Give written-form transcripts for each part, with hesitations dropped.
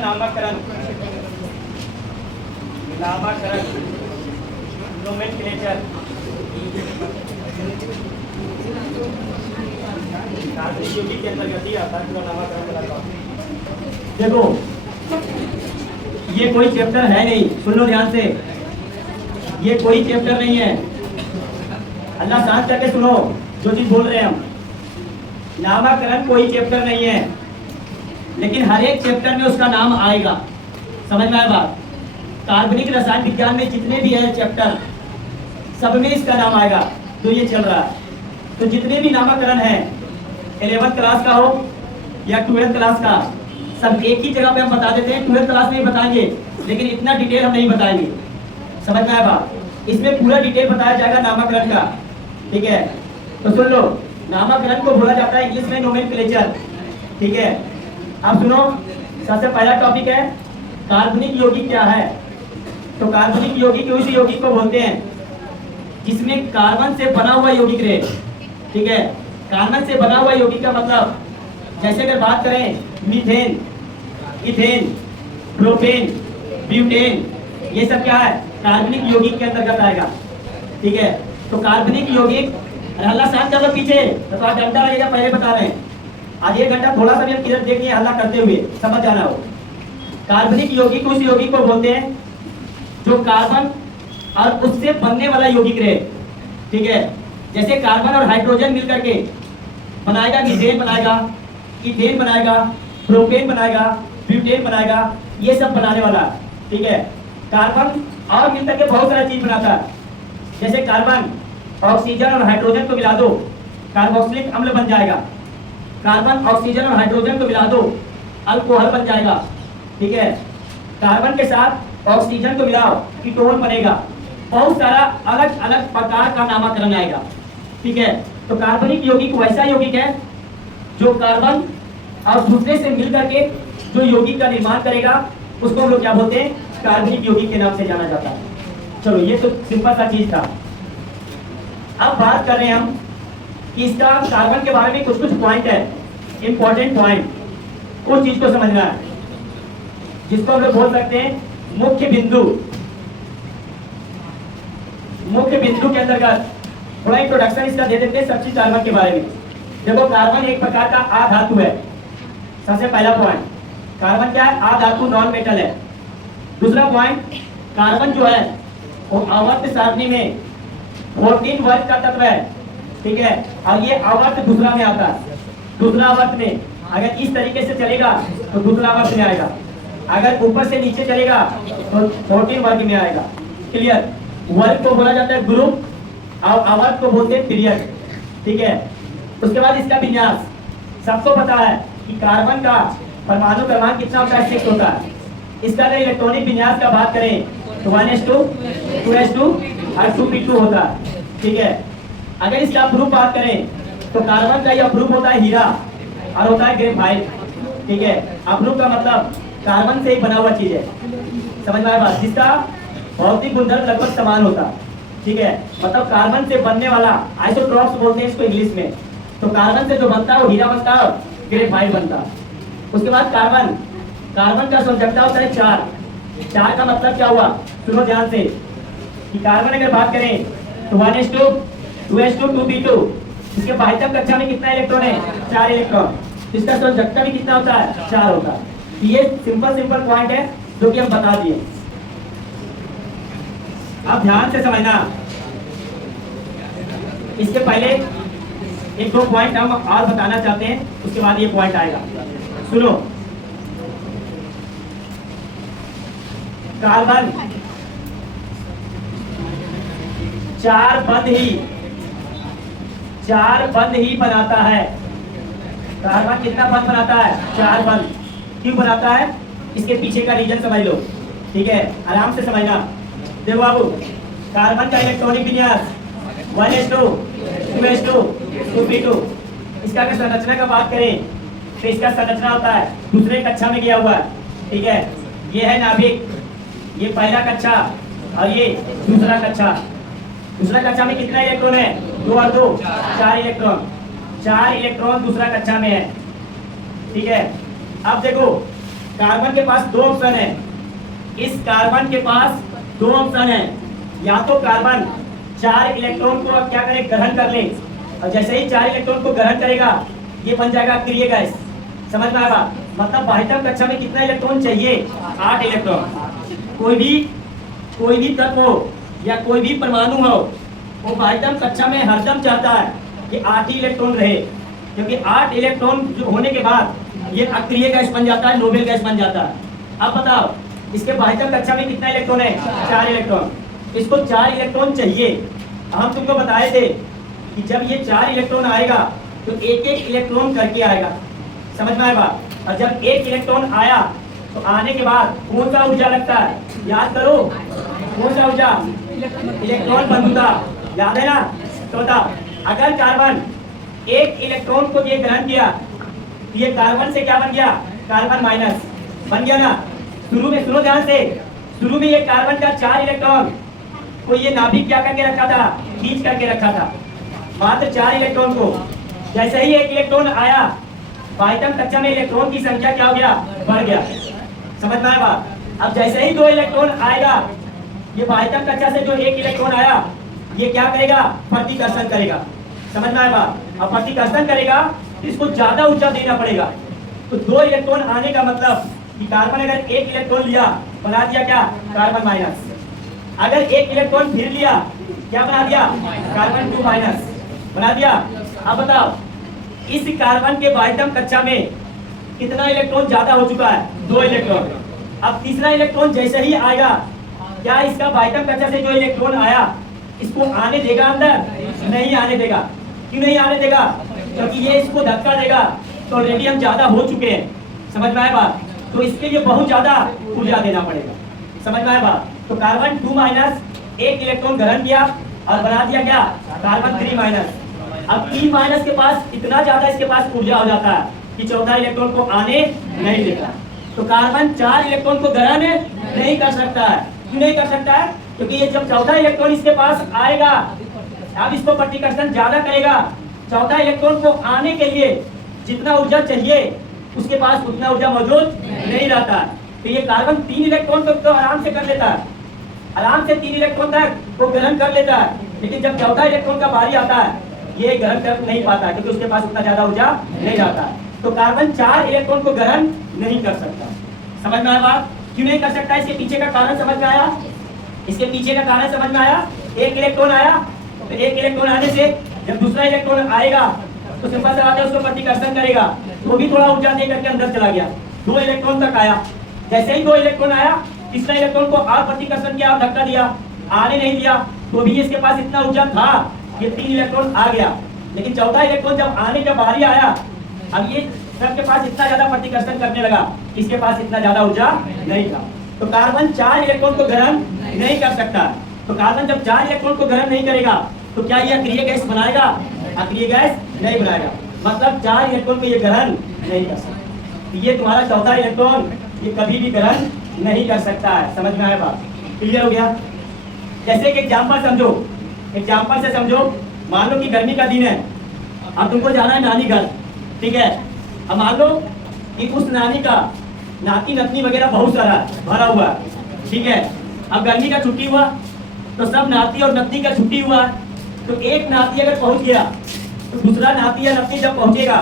नामकरण, नामकरण, नोमेनक्लेचर, कार्बनिक यौगिक के अंतर्गत ही आता है पूरा नामकरण वाला काम। देखो ये कोई चैप्टर है नहीं, सुन लो ध्यान से, ये कोई चैप्टर नहीं है। अल्लाह शांत करके सुनो जो चीज बोल रहे हैं हम। नामकरण कोई चैप्टर नहीं है, लेकिन हर एक चैप्टर में उसका नाम आएगा। समझ में आया बात? कार्बनिक रसायन विज्ञान में जितने भी है चैप्टर, सब में इसका नाम आएगा जो ये चल रहा है। तो जितने भी नामकरण है, 11th क्लास का हो या 12th क्लास का, सब एक ही जगह पे हम बता देते हैं। 12th क्लास में ही बताएंगे, लेकिन इतना डिटेल हम नहीं बताएंगे। समझ में आया बात? इसमें पूरा डिटेल बताया जाएगा नामकरण का, ठीक है? तो सुन लो, नामकरण को बोला जाता है इंग्लिश में नोमेनक्लेचर, ठीक है? अब सुनो, सबसे पहला टॉपिक है कार्बनिक यौगिक क्या है। तो कार्बनिक यौगिक उस यौगिक को बोलते हैं जिसमें कार्बन से बना हुआ यौगिक रहे, ठीक है? कार्बन से बना हुआ यौगिक का मतलब, जैसे अगर बात करें मीथेन, इथेन, प्रोपेन, ब्यूटेन, ये सब क्या है? कार्बनिक यौगिक के अंतर्गत आएगा, ठीक है? तो कार्बनिक यौगिक, हल्ला शांत कर लो पीछे, तो थोड़ा घंटा लगेगा, पहले बता रहे हैं। आज 1 घंटा थोड़ा सा भी क्लियर देखिए, हल्ला करते हुए समझ जाना हो। कार्बनिक यौगिक उस यौगिक को बोलते हैं जो कार्बन और उससे बनने वाला यौगिक रहे, ठीक है? जैसे कार्बन और हाइड्रोजन मिलकर के बनाएगा मीथेन बनाएगा, इथेन बनाएगा, प्रोपेन बनाएगा, ब्यूटेन बनाएगा, ये सब बनाने वाला, ठीक है? कार्बन और मिलकर के बहुत सारा चीज बनाता है। जैसे कार्बन ऑक्सीजन और हाइड्रोजन को मिला दो, कार्बोक्सिलिक अम्ल बन जाएगा। कार्बन ऑक्सीजन और हाइड्रोजन को मिला दो, अल्कोहल बन जाएगा, ठीक है? कार्बन के साथ ऑक्सीजन को मिलाओ, कीटोन बनेगा। बहुत सारा अलग अलग प्रकार का नामकरण आएगा, ठीक है? तो कार्बनिक यौगिक वैसा यौगिक है जो कार्बन और दूसरे से मिल करके जो यौगिक का निर्माण करेगा, उसको हम लोग क्या बोलते हैं? कार्बनिक यौगिक के नाम से जाना जाता है। चलो, ये तो सिंपल सा चीज था। अब बात कर रहे हैं हम कि इसका कार्बन के बारे में कुछ कुछ पॉइंट है, इंपॉर्टेंट पॉइंट, उस चीज को समझना है जिसको हम लोग बोल सकते हैं मुख्य बिंदु। मुख्य बिंदु के अंतर्गत थोड़ा इंट्रोडक्शन इसका दे देते हैं सब चीज कार्बन के बारे में। देखो, कार्बन एक प्रकार का अधातु है। सबसे पहला पॉइंट, कार्बन क्या है? अधातु, नॉन मेटल है। दूसरा पॉइंट, कार्बन जो है वो आवर्त सारणी में 14 वर्ग का तत्व है, ठीक है? और ये आवर्त दूसरा में आता है। दूसरा आवर्त में अगर इस तरीके से चलेगा तो दूसरा आवर्त में आएगा, अगर ऊपर से नीचे चलेगा तो 14 वर्ग में आएगा। क्लियर? वर्ग को बोला जाता है ग्रुप और आवर्त को बोलते हैं पीरियड, ठीक है? उसके बाद इसका विन्यास, सबको पता है कि कार्बन का परमाणु क्रमांक कितना होता है? 6 होता है। इसका अगर इलेक्ट्रॉनिक विन्यास का बात करें तो 1s2, 2s2 और 2p2 होता है, ठीक है? अगर इसका अप्रूव बात करें तो कार्बन का ये अप्रूव होता है हीरा और होता है ग्रेफाइट, ठीक है? अप्रूव का मतलब कार्बन से ही बना हुआ चीज है। समझ में आया बात? जिसका भौतिक गुणधर्म लगभग समान होता है, ठीक है? मतलब कार्बन से बनने वाला आइसोट्रॉप्स बोलते हैं इसको इंग्लिश में। तो कार्बन से जो बनता है वो हीरा बनता है, ग्रेफाइट बनता है। उसके बाद कार्बन का संयोजकता होता है 4। 4 का मतलब क्या हुआ? सुनो ध्यान से कि कार्बन अगर बात करें तो 1s2, 2s2, 2p2, इसके बाह्यतम कक्षा में कितना इलेक्ट्रॉन है? 4 इलेक्ट्रॉन। इसका संयोजकता भी कितना होता है? 4 होता है। ये सिंपल पॉइंट है जो कि हम बता दिए। अब ध्यान से समझना, इसके पहले 1-2 पॉइंट हम और बताना चाहते हैं, उसके बाद ये पॉइंट आएगा। सुनो, कार्बन 4 बंध ही बनाता है। कार्बन कितना बंध बनाता है? 4 बंध। क्यों बनाता है? इसके पीछे का रीजन समझ लो, ठीक है? आराम से समझना। देखो बाबू, कार्बन का इलेक्ट्रॉनिक विन्यास 1s2, 2s2, 2p2। इसका अगर संरचना का बात करें तो इसका संरचना होता है, दूसरे कक्षा में गया हुआ है, ठीक है? ये है नाभिक, ये पहला कक्षा और ये दूसरा कक्षा। दूसरा कक्षा में कितना इलेक्ट्रॉन है? 2 और 2 4 इलेक्ट्रॉन। 4 इलेक्ट्रॉन दूसरा कक्षा में है, ठीक है? अब देखो, कार्बन के पास दो ऑप्शन है। इस कार्बन के पास दो ऑप्शन है, या तो कार्बन 4 इलेक्ट्रॉन को अब क्या करे, ग्रहण कर ले, और जैसे ही 4 इलेक्ट्रॉन को ग्रहण करेगा ये बन जाएगा अक्रिय गैस। समझ में आया? मतलब बाह्यतम कक्षा में कितना इलेक्ट्रॉन चाहिए? 8 इलेक्ट्रॉन। कोई भी तत्व हो या कोई भी परमाणु हो, वो बाह्यतम कक्षा में हरदम चाहता है कि 8 ही इलेक्ट्रॉन रहे, क्योंकि 8 इलेक्ट्रॉन जो होने के बाद ये अक्रिय गैस बन जाता है, नोबेल गैस बन जाता है। अब बताओ इसके बाह्यतम कक्षा में कितना इलेक्ट्रॉन है? 4 इलेक्ट्रॉन। इसको 4 इलेक्ट्रॉन चाहिए। हम तुमको बताए थे कि जब ये 4 इलेक्ट्रॉन आएगा तो एक एक इलेक्ट्रॉन करके आएगा। समझ में आएगा? और जब एक इलेक्ट्रॉन आया तो आने के बाद कौन सा ऊर्जा लगता है? याद करो, कौन सा ऊर्जा? इलेक्ट्रॉन बंधुता। याद है ना? तो बताओ, अगर कार्बन एक इलेक्ट्रॉन को ये ग्रहण किया तो ये कार्बन से क्या बन गया? कार्बन माइनस बन गया ना। शुरू में सुनो ध्यान से, शुरू में ये कार्बन का 4 इलेक्ट्रॉन को ये नाभिक क्या करके रखा था? खींच करके रखा था, मात्र 4 इलेक्ट्रॉन को। जैसे ही एक इलेक्ट्रॉन आया, बाह्यतम कक्षा में इलेक्ट्रॉन की संख्या क्या हो गया? बढ़ गया। समझ में आया? अब जैसे ही 2 इलेक्ट्रॉन आएगा, ये बाह्यतम कक्षा से जो एक इलेक्ट्रॉन आया ये क्या करेगा? प्रतिकर्षण करेगा। समझ में आया? अब प्रतिकर्षण करेगा तो इसको ज्यादा ऊर्जा देना पड़ेगा। तो 2 इलेक्ट्रॉन आने का मतलब कि कार्बन अगर एक इलेक्ट्रॉन लिया, बना दिया क्या? Carbon minus. अगर एक इलेक्ट्रॉन फिर लिया, क्या बना दिया? कार्बन 2 माइनस बना दिया। अब बताओ इस कार्बन के बाह्यतम कक्षा में कितना इलेक्ट्रॉन ज्यादा हो चुका है? 2 इलेक्ट्रॉन। अब तीसरा इलेक्ट्रॉन जैसे ही आएगा, क्या इसका बाह्यतम कक्षा से जो इलेक्ट्रॉन आया इसको आने देगा अंदर? नहीं आने देगा। क्यों नहीं आने देगा? क्योंकि ये इसको धक्का देगा तो ऑलरेडी हम ज्यादा हो चुके हैं। समझ में आया बात? तो इसके लिए बहुत ज्यादा ऊर्जा देना पड़ेगा। समझ में आया बात? तो कार्बन 2 माइनस एक इलेक्ट्रॉन ग्रहण किया और बना दिया क्या? Carbon 3 minus. अब 3 माइनस के पास इतना ज्यादा इसके पास ऊर्जा हो जाता है कि चौथा इलेक्ट्रॉन को आने नहीं देता। तो कार्बन 4 इलेक्ट्रॉन को ग्रहण नहीं कर सकता है। क्यों नहीं कर सकता है? क्योंकि ये जब चौथा इलेक्ट्रॉन इसके पास आएगा, अब इसको प्रतिकर्षण ज्यादा करेगा। चौथा इलेक्ट्रॉन को आने के लिए जितना ऊर्जा चाहिए उसके पास उतना ऊर्जा मौजूद नहीं रहता। तो ये कार्बन 3 इलेक्ट्रॉन तो आराम से कर लेता है, आराम से 3 इलेक्ट्रॉन तक वो ग्रहण कर लेता है, लेकिन जब चौथा इलेक्ट्रॉन का बारी आता है ये ग्रहण कर नहीं पाता, क्योंकि उसके पास उतना ज्यादा ऊर्जा नहीं रहता। तो कार्बन 4 इलेक्ट्रॉन को ग्रहण नहीं कर सकता। समझ में आया बात? क्यों नहीं कर सकता? इसके पीछे का कारण समझ में आया? इसके पीछे का कारण समझ में आया? एक इलेक्ट्रॉन आया तो एक इलेक्ट्रॉन आने से जब दूसरा इलेक्ट्रॉन आएगा तो सिंपल सा बात है, उसको प्रतिकर्षण करेगा, वो भी थोड़ा ऊर्जा दे करके अंदर चला गया। 2 इलेक्ट्रॉन तक आया, जैसे ही 2 इलेक्ट्रॉन आया तीसरा इलेक्ट्रॉन को और प्रतिकर्षण किया और धक्का दिया, आने नहीं दिया, तो भी इसके पास इतना ऊर्जा था, ये 3 इलेक्ट्रॉन आ गया। लेकिन चौथा इलेक्ट्रॉन जब आने का बारी आया, अब ये सबके पास इतना ज्यादा प्रतिकर्षण करने लगा, इसके पास इतना ज्यादा ऊर्जा नहीं था। तो कार्बन 4 इलेक्ट्रॉन को ग्रहण नहीं कर सकता। तो कार्बन जब 4 इलेक्ट्रॉन को ग्रहण नहीं करेगा तो क्या ये अक्रिय गैस बनाएगा? अक्रिय गैस नहीं बनाएगा। मतलब 4 इलेक्ट्रॉन को ये ग्रहण नहीं कर सकता। ये तुम्हारा चौथा इलेक्ट्रॉन ये कभी भी ग्रहण नहीं कर सकता है। समझ में आया बात? क्लियर हो गया? जैसे एक एग्जाम्पल समझो, एग्जाम्पल से समझो। मान लो कि गर्मी का दिन है, अब तुमको जाना है नानी घर, ठीक है? अब मान लो कि उस नानी का नाती नतनी वगैरह बहुत सारा भरा हुआ है, ठीक है? अब गर्मी का छुट्टी हुआ तो सब नाती और नतनी का छुट्टी हुआ, तो एक नाती अगर पहुंच गया तो दूसरा नाती या नतनी जब पहुंचेगा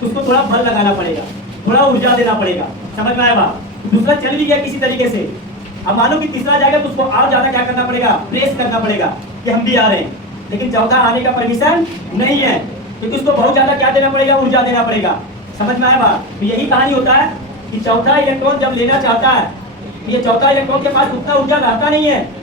तो उसको थोड़ा बल लगाना पड़ेगा, थोड़ा ऊर्जा देना पड़ेगा। समझ में आया बात? दूसरा चल भी गया किसी तरीके से, अब मानो कि तीसरा जाएगा तो उसको और ज्यादा क्या करना पड़ेगा? प्रेस करना पड़ेगा कि हम भी आ रहे हैं। लेकिन चौथा आने का परमिशन नहीं है, क्योंकि उसको बहुत ज्यादा क्या देना पड़ेगा? ऊर्जा देना पड़ेगा। समझ में आया बात? तो यही कहानी होता है कि चौथा इलेक्ट्रॉन जब लेना चाहता है, ये चौथा इलेक्ट्रॉन के पास उतना ऊर्जा रहता नहीं है,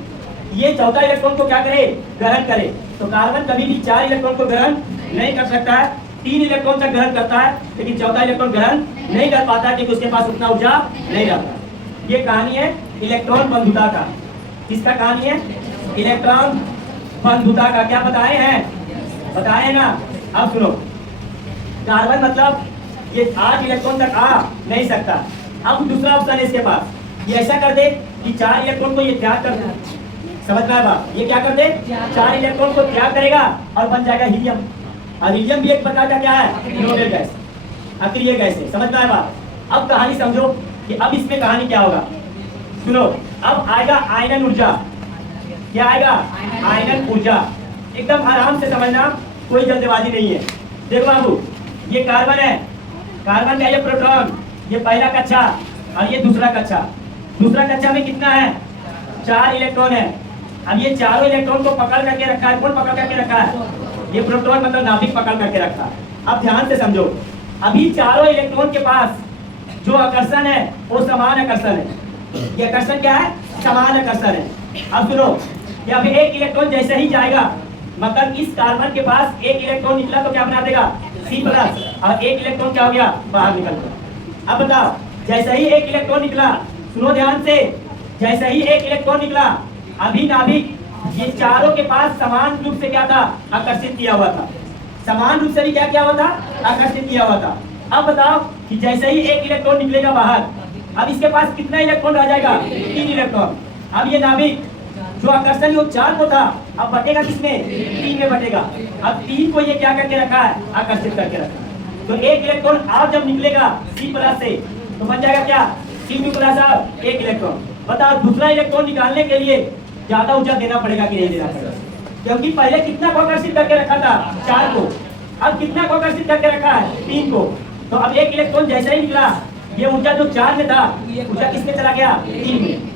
ये चौथा इलेक्ट्रॉन को क्या करे? ग्रहण करे। तो कार्बन कभी भी 4 इलेक्ट्रॉन को ग्रहण नहीं कर सकता है, 3 इलेक्ट्रॉन तक ग्रहण करता है, लेकिन चौथा इलेक्ट्रॉन ग्रहण नहीं कर पाता क्योंकि उसके पास उतना ऊर्जा नहीं रहता। ये कहानी है इलेक्ट्रॉन बंधुता का। किसका कहानी है? इलेक्ट्रॉन बंधुता का। क्या बताए हैं? बताए ना? अब सुनो, कार्बन मतलब ये 8 इलेक्ट्रॉन तक आ नहीं सकता। अब दूसरा ऑप्शन है इसके पास, ये ऐसा कर दे कि 4 इलेक्ट्रॉन को ये त्याग कर दे। समझ में आया बात? ये क्या कर दे? 4 इलेक्ट्रॉन को त्याग करेगा और बन जाएगा हीलियम। और हीलियम भी एक प्रकार का क्या है? नोबेल गैस, अक्रिय गैस है। समझ में आया बात? अब कहानी समझो कि अब इसमें कहानी क्या होगा। सुनो, अब आएगा आयनन ऊर्जा। क्या आएगा? आयनन ऊर्जा। एकदम आराम से समझना, कोई जल्दबाजी नहीं है। देखो बाबू, ये कार्बन है, कार्बन का ये प्रोटॉन, ये पहला कक्षा और ये दूसरा कक्षा। दूसरा कक्षा में कितना है? 4 इलेक्ट्रॉन है। अब ये चारों इलेक्ट्रॉन को पकड़ करके रखा है। कौन पकड़ करके रखा है? ये प्रोटॉन मतलब नाभिक पकड़ करके रखा है। अब ध्यान से समझो, अभी चारों इलेक्ट्रॉन के पास जो आकर्षण है वो समान आकर्षण है। ये आकर्षण क्या है? समान आकर्षण है। अब सुनो, कि अभी एक इलेक्ट्रॉन जैसे ही जाएगा, मतलब इस कार्बन के पास एक इलेक्ट्रॉन निकला तो क्या बना देगा? C प्लस, और एक इलेक्ट्रॉन क्या हो गया? बाहर निकल गया। अब बताओ, जैसे ही एक इलेक्ट्रॉन निकला, सुनो ध्यान से, जैसे ही एक इलेक्ट्रॉन निकला, अभी नाभिक ये चारों के पास समान रूप से क्या था? आकर्षित किया हुआ था। समान रूप से भी क्या किया हुआ था? आकर्षित किया हुआ था। अब बताओ कि जैसे ही एक इलेक्ट्रॉन निकलेगा बाहर, अब इसके पास कितना इलेक्ट्रॉन रह जाएगा? 3 इलेक्ट्रॉन। अब ये नाभिक जो आकर्षण वो 4 को था, अब बटेगा किसमें? 3 में बटेगा। अब 3 को ये क्या करके रखा है? आकर्षित करके रखा है। तो एक इलेक्ट्रॉन आप जब निकलेगा C प्लस से, तो बन जाएगा क्या? C2 प्लस और एक इलेक्ट्रॉन। बताओ, दूसरा इलेक्ट्रॉन निकालने के लिए ज्यादा ऊर्जा देना पड़ेगा कि नहीं देना पड़ेगा? क्योंकि पहले कितना को आकर्षित करके रखा था? 4 को। अब कितना को आकर्षित करके रखा है? 3 को। तो अब एक इलेक्ट्रॉन जैसे ही निकला, ये ऊर्जा जो 4 में था, ऊर्जा किसमें चला गया? 3 में।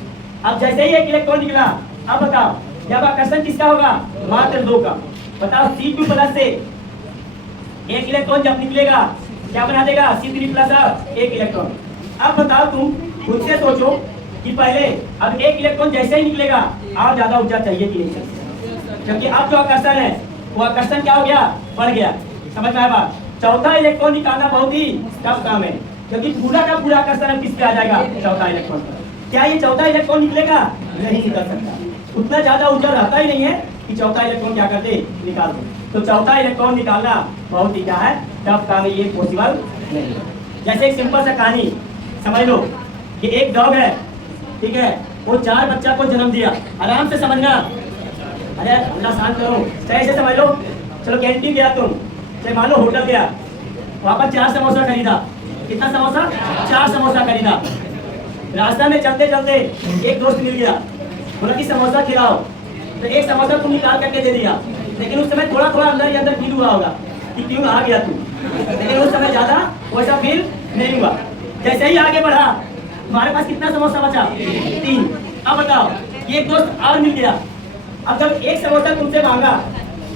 अब जैसे ही एक इलेक्ट्रॉन निकला, अब बताओ जब आकर्षण किसका होगा? मात्र 2 का। बताओ, C2 प्लस से एक इलेक्ट्रॉन जब निकलेगा, क्या बना देगा? C3 प्लस और एक इलेक्ट्रॉन। अब बताओ, तुम खुद से सोचो कि पहले अब एक इलेक्ट्रॉन जैसे ही निकलेगा, और ज्यादा ऊर्जा चाहिए कि नहीं चाहिए? क्योंकि अब जो आकर्षण है वो आकर्षण क्या हो गया? बढ़ गया। समझ में आया बात? चौथा इलेक्ट्रॉन निकालना बहुत ही टफ काम है, क्योंकि पूरा का पूरा आकर्षण किस पे आ जाएगा? चौथा इलेक्ट्रॉन पर। क्या ये चौथा इलेक्ट्रॉन निकलेगा? नहीं निकल सकता। उतना ज्यादा ऊर्जा रहता ही नहीं है कि चौथा इलेक्ट्रॉन क्या कर दे? निकाल दे। तो चौथा इलेक्ट्रॉन निकालना बहुत ही क्या है? टफ काम है, ये पॉसिबल नहीं है। जैसे एक सिंपल सा कहानी समझ लो कि एक डॉग है, ठीक है, वो 4 बच्चा को जन्म दिया। आराम से समझना, अरे अल्लाह शांत करो, सही से समझ लो। चलो कैंटीन गया तुम, चाहे मान लो होटल गया, वहाँ पर 4 समोसा खरीदा। कितना समोसा? 4 समोसा खरीदा। रास्ता में चलते चलते एक दोस्त मिल गया, बोला कि समोसा खिलाओ। तो एक समोसा तुम निकाल करके दे दिया, लेकिन उस समय थोड़ा थोड़ा अंदर ही अंदर फील हुआ होगा कि क्यों आ गया तू, लेकिन उस समय ज्यादा वैसा फील नहीं हुआ। जैसे ही आगे बढ़ा, तुम्हारे पास कितना समोसा बचा? 3। अब बताओ, ये एक दोस्त और मिल गया। अब जब एक समोसा तुमसे मांगा,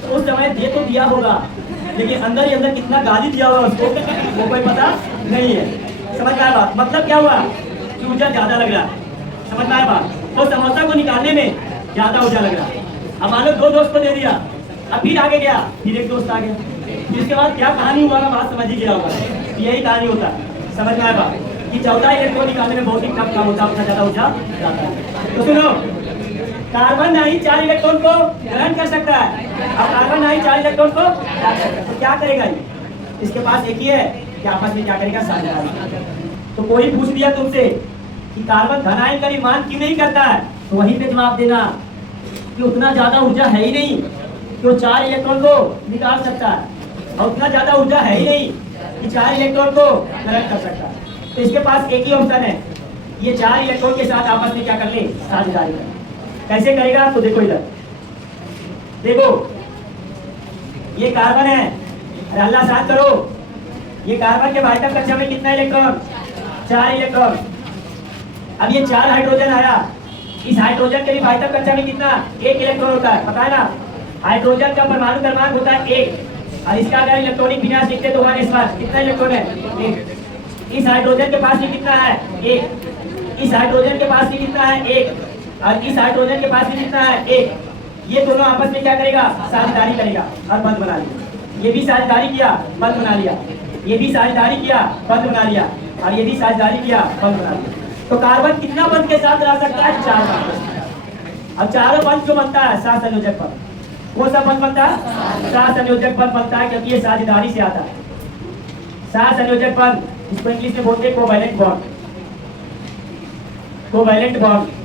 तो उस समय दे तो दिया होगा, लेकिन अंदर ही अंदर कितना गाली दिया होगा उसको वो कोई पता नहीं है। समझ में आया बात? मतलब क्या हुआ कि ऊर्जा ज्यादा लग रहा है। समझ में आया बात? तो समोसा को निकालने में ज्यादा ऊर्जा लग रहा है। अब मान लो 2 दोस्त को दे दिया, अब फिर आगे गया, फिर एक दोस्त आ गया, जिसके बाद क्या कहानी हुआ ना, बात समझ ही गया होगा। यही कहानी होता है। समझ में आया बात? कि चौथा इलेक्ट्रॉन निकालने में बहुत ही कम काम होता है, उतना ज्यादा ऊर्जा जाता है। तो सुनो, कार्बन नहीं 4 इलेक्ट्रॉन को ग्रहण कर सकता है। अब कार्बन नहीं 4 इलेक्ट्रॉन को तो क्या करेगा ये? इसके पास एक ही है कि आपस में क्या करेगा? साझेदारी। तो कोई पूछ दिया तुमसे कि कार्बन धनायन का निर्माण क्यों नहीं करता है, तो वहीं पे जवाब देना कि उतना ज्यादा ऊर्जा है ही नहीं कि वो 4 इलेक्ट्रॉन को निकाल सकता है, और उतना ज्यादा ऊर्जा है ही नहीं कि 4 इलेक्ट्रॉन को ग्रहण कर सकता है। तो इसके पास एक ही ऑप्शन है, ये 4 इलेक्ट्रॉन के साथ आपस में क्या कर ले? साझेदारी कर। कैसे करेगा? तो देखो इधर, देखो ये कार्बन है, अरे अल्लाह साथ करो। ये कार्बन के वाइटम कक्षा में कितना इलेक्ट्रॉन? 4 इलेक्ट्रॉन। अब ये 4 हाइड्रोजन आया, इस हाइड्रोजन के भी वाइटम कक्षा में कितना? 1 इलेक्ट्रॉन होता है, पता है ना? हाइड्रोजन का परमाणु क्रमांक होता है 1, और इसका अगर इलेक्ट्रॉनिक विन्यास लिखते तो 1s1। कितना इलेक्ट्रॉन है? 1। इस हाइड्रोजन के पास भी कितना है? 1। इस हाइड्रोजन के पास भी कितना है? 1। और इस हाइड्रोजन के पास भी कितना है? 1। ये दोनों आपस में क्या करेगा? साझेदारी करेगा और बंध बना लिया। ये भी साझेदारी किया, बंध बना लिया। ये भी साझेदारी किया, बंध बना लिया, और ये भी साझेदारी किया, बंध बना लिया। तो कार्बन कितना बंध के साथ रह सकता है? 4 बंध। अब चारों बंध जो बनता है सहसंयोजक बंध। कौन सा बंध बनता है? सहसंयोजक बंध बनता है, क्योंकि ये साझेदारी से आता है। सहसंयोजक बंध, इसको इंग्लिश में बोलते हैं कोवैलेंट बॉन्ड। Covalent bond.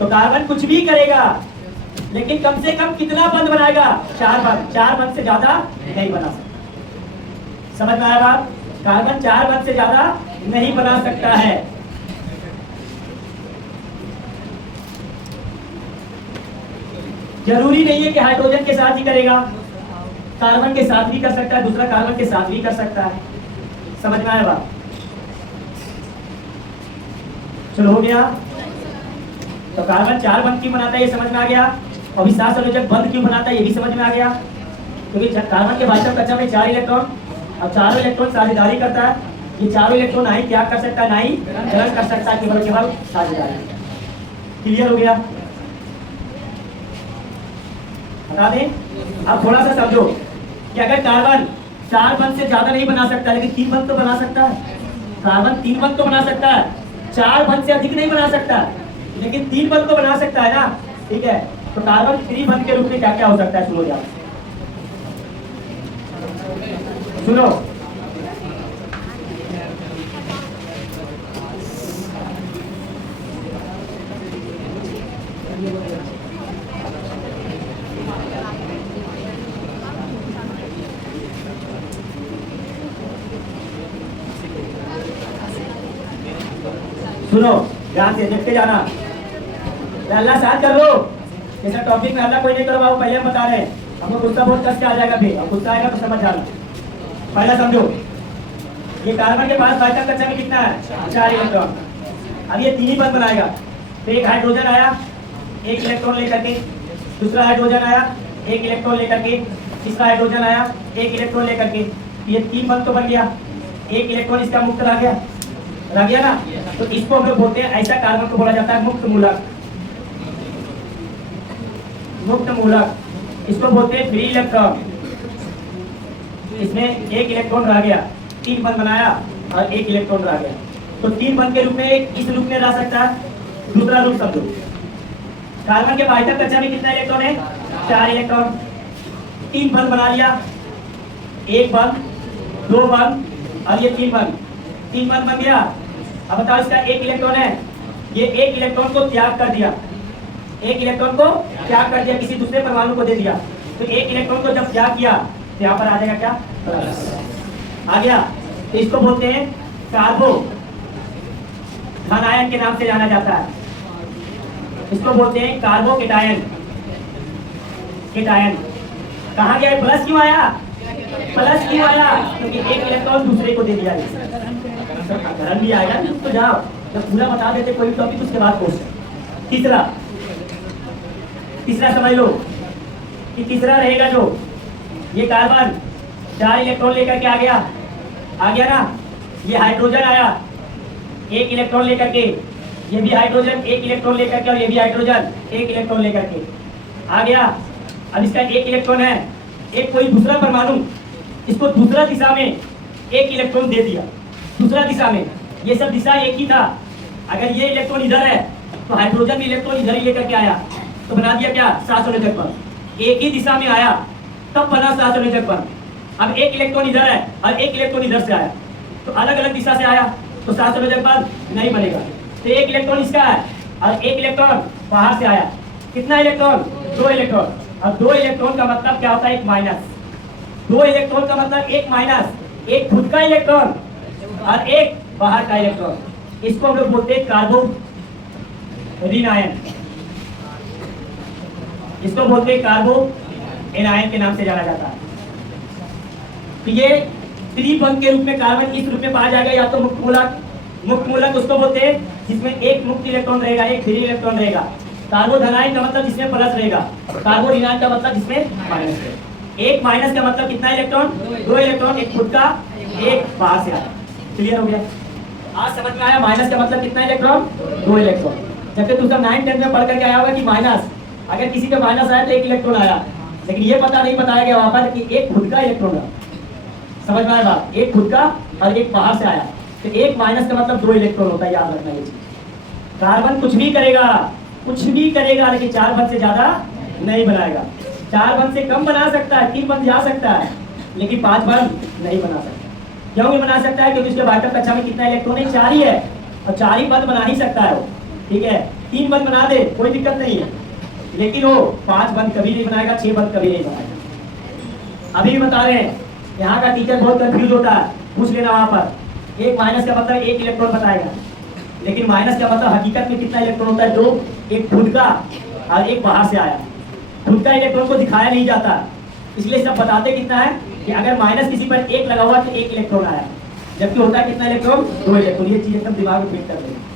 तो कार्बन कुछ भी करेगा, लेकिन कम से कम कितना बंध बनाएगा? 4 बंध। 4 बंध से ज्यादा नहीं बना सकता। समझ में आया बात? कार्बन 4 बंध से ज्यादा नहीं बना सकता है। जरूरी नहीं है कि हाइड्रोजन के साथ ही करेगा, कार्बन के साथ भी कर सकता है, दूसरा कार्बन के साथ भी कर सकता है। समझ में आया बात? चलो हो गया। तो कार्बन 4 बंध क्यों बनाता है ये समझ में आ गया। और विशाल संयोजक बंध क्यों बनाता है ये भी समझ में आ गया। क्योंकि कार्बन के वास्तव कक्षा में 4 इलेक्ट्रॉन, अब चारों इलेक्ट्रॉन साझेदारी करता है। ये चारों इलेक्ट्रॉन ना ही क्या कर सकता है, ना ही ग्रहण कर सकता है, केवल साझेदारी। क्लियर हो गया? बता दें। अब थोड़ा सा समझो कि अगर कार्बन 4 बंध से ज्यादा नहीं बना सकता, लेकिन 3 बंध तो बना सकता है। कार्बन 3 बंध तो बना सकता है, 4 बंध से अधिक नहीं बना सकता, लेकिन 3 बंध तो बना सकता है ना। ठीक है, तो कार्बन 3 बंध के रूप में क्या क्या हो सकता है, सुनो यार, सुनो। सुनो ध्यान से, देखते जाना। अल्लाह साथ कर लो, जैसा टॉपिक में अल्लाह कोई नहीं करो, पहले हम बता रहे हैं। हमको गुस्सा बहुत कस के आ जाएगा, फिर अब गुस्सा आएगा तो समझ जाना। पहला समझो, ये कार्बन के पास वास्तव कक्षा में कितना है, 4 इलेक्ट्रॉन। अब ये 3 ही बंध बनाएगा। तो एक हाइड्रोजन आया 1 इलेक्ट्रॉन लेकर के, दूसरा हाइड्रोजन आया 1 इलेक्ट्रॉन लेकर के, तीसरा हाइड्रोजन आया 1 इलेक्ट्रॉन लेकर के। ये 3 बंध तो बन गया, 1 इलेक्ट्रॉन इसका मुक्त रह गया ना। तो इसको हम लोग बोलते हैं, ऐसा कार्बन को बोला जाता है मुक्त मूलक। मुक्त मूलक इसको बोलते हैं फ्री इलेक्ट्रॉन। इसमें 1 इलेक्ट्रॉन रह गया, 3 बंध बनाया और 1 इलेक्ट्रॉन रह गया। तो 3 बंध के रूप में इस रूप में रह सकता है। दूसरा रूप समझो, कार्बन के वास्तव कक्षा में कितना इलेक्ट्रॉन है, 4 इलेक्ट्रॉन। 3 बंध बना लिया, 1 बंध, 2 बंध और ये 3 बंध। 3 बंध बन गया। अब बताओ इसका 1 इलेक्ट्रॉन है, ये 1 इलेक्ट्रॉन को त्याग कर दिया, 1 इलेक्ट्रॉन को त्याग कर दिया, किसी दूसरे परमाणु को दे दिया। तो 1 इलेक्ट्रॉन को जब त्याग किया तो यहाँ पर आ जाएगा क्या, प्लस आ गया। तो इसको बोलते हैं कार्बो धनायन के नाम से जाना जाता है। इसको बोलते हैं कार्बो केटायन। केटायन कहाँ गया, प्लस क्यों आया, प्लस क्यों आया, क्योंकि 1 इलेक्ट्रॉन दूसरे को दे दिया। धन भी आएगा तो जाओ, जब पूरा बता देते कोई टॉपिक उसके बाद क्वेश्चन। तीसरा समझ लो कि तीसरा रहेगा जो ये कार्बन 4 इलेक्ट्रॉन लेकर के आ गया ना। ये हाइड्रोजन आया 1 इलेक्ट्रॉन लेकर के, ये भी हाइड्रोजन 1 इलेक्ट्रॉन लेकर के, और ये भी हाइड्रोजन 1 इलेक्ट्रॉन लेकर के आ गया। अब इसका 1 इलेक्ट्रॉन है, एक कोई दूसरा परमाणु इसको दूसरा दिशा में 1 इलेक्ट्रॉन दे दिया, दूसरा दिशा में। ये सब दिशा एक ही था। अगर ये इलेक्ट्रॉन इधर है तो हाइड्रोजन भी इलेक्ट्रॉन इधर ही लेकर के आया, तो बना दिया क्या, सहसंयोजक बंध। एक ही दिशा में आया तब बना सहसंयोजक बंध। अब 1 इलेक्ट्रॉन इधर है और 1 इलेक्ट्रॉन इधर से आया, तो अलग अलग दिशा से आया तो सहसंयोजक बंध नहीं बनेगा। तो 1 इलेक्ट्रॉन इसका है और 1 इलेक्ट्रॉन बाहर से आया। कितना इलेक्ट्रॉन, 2 इलेक्ट्रॉन। अब 2 इलेक्ट्रॉन का मतलब क्या होता है, 1 माइनस। 2 इलेक्ट्रॉन का मतलब 1 माइनस, एक खुद का इलेक्ट्रॉन और एक बाहर का इलेक्ट्रॉन। इसको हम लोग बोलते हैं कार्बो ऋणायन। इसको बोलते हैं कार्बो एनायन के नाम से जाना जाता है। तो ये त्रिबंध के रूप में कार्बन इस रूप में पाया जाएगा, या तो मुक्त मूलक। मुक्त मूलक उसको बोलते हैं जिसमें एक मुक्त इलेक्ट्रॉन रहेगा, एक फ्री इलेक्ट्रॉन रहेगा। कार्बो धनायन का मतलब जिसमें प्लस रहेगा, कार्बो ऋणायन का मतलब जिसमें माइनस रहेगा। 1 माइनस का मतलब कितना इलेक्ट्रॉन, 2 इलेक्ट्रॉन, एक खुद का एक बाहर से आया। क्लियर हो गया, आज समझ में आया। माइनस का मतलब कितना इलेक्ट्रॉन, 2 इलेक्ट्रॉन। जबकि तुम सब 9th 10th में पढ़ करके आया होगा कि माइनस, अगर किसी का माइनस आया तो 1 इलेक्ट्रॉन आया, लेकिन ये पता नहीं बताया गया वहां पर कि एक खुद का इलेक्ट्रॉन है। समझ में आया बात, एक खुद का और एक बाहर से आया। तो 1 माइनस का मतलब 2 इलेक्ट्रॉन होता है, याद रखना ये चीज। कार्बन कुछ भी करेगा, कुछ भी करेगा, लेकिन 4 बंध से ज्यादा नहीं बनाएगा। 4 बंध से कम बना सकता है, 3 बंध जा सकता है, लेकिन 5 बंध नहीं बना सकता। क्यों नहीं बना सकता है, क्योंकि उसके वास्तव कक्षा में कितना इलेक्ट्रॉन है, 4 ही है, और 4 ही बंध बना ही सकता है वो। ठीक है, 3 बंध बना दे कोई दिक्कत नहीं है, लेकिन वो 5 बंध कभी नहीं बनाएगा, 6 बंध कभी नहीं बनाएगा। अभी भी बता रहे हैं, यहाँ का टीचर बहुत कंफ्यूज होता है, पूछ लेना वहां पर। एक माइनस का मतलब एक इलेक्ट्रॉन बताएगा, लेकिन माइनस का मतलब हकीकत में कितना इलेक्ट्रॉन होता है, दो, एक खुद का और एक बाहर से आया। खुद का इलेक्ट्रॉन को दिखाया नहीं जाता, इसलिए सब बताते कितना है कि अगर माइनस किसी पर एक लगा हुआ तो एक इलेक्ट्रॉन आया, जबकि होता है कितना इलेक्ट्रॉन, दो इलेक्ट्रॉन। ये चीज एकदम दिमाग में फिट कर देंगे।